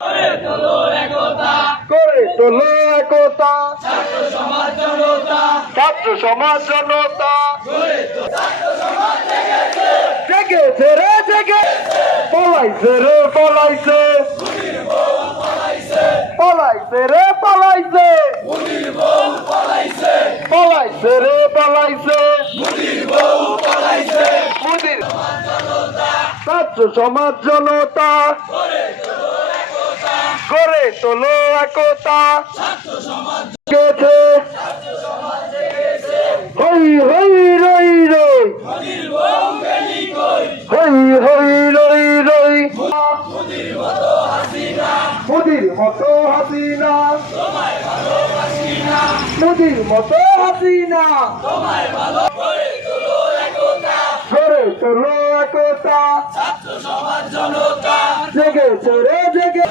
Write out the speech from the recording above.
করে তোলো একতা, করে তোলো একতা, ছাত্র সমাজ জনতা, ছাত্র সমাজ জনতা গড়ে তোলো। ছাত্র সমাজ জেগেছে, জেগেছে রে জেগে, পলাইছে রে পলাইছে, খুনির বউ পলাইছে, পলাইছে রে পলাইছে, খুনির বউ পলাইছে, পলাইছে রে পলাইছে, খুনির বউ পলাইছে। মোদির ছাত্র সমাজ জনতা করে তোলো একতা, করে তোলো একতা, ছাত্র সমাজ, জেগেছে ছাত্র সমাজ জেগেছে, হই হই রই রই, খুনির বউ গেলি কই, হই হই রই রই, খুনির মতো হাসিনা, মোদির মতো হাসিনা, তোমায় ভালোবাসি না, মোদির মতো হাসিনা, তোমায় ভালো। করে তোলো একতা, করে তোলো একতা, ছাত্র সমাজ জনতা, জেগেছে রে জেগে।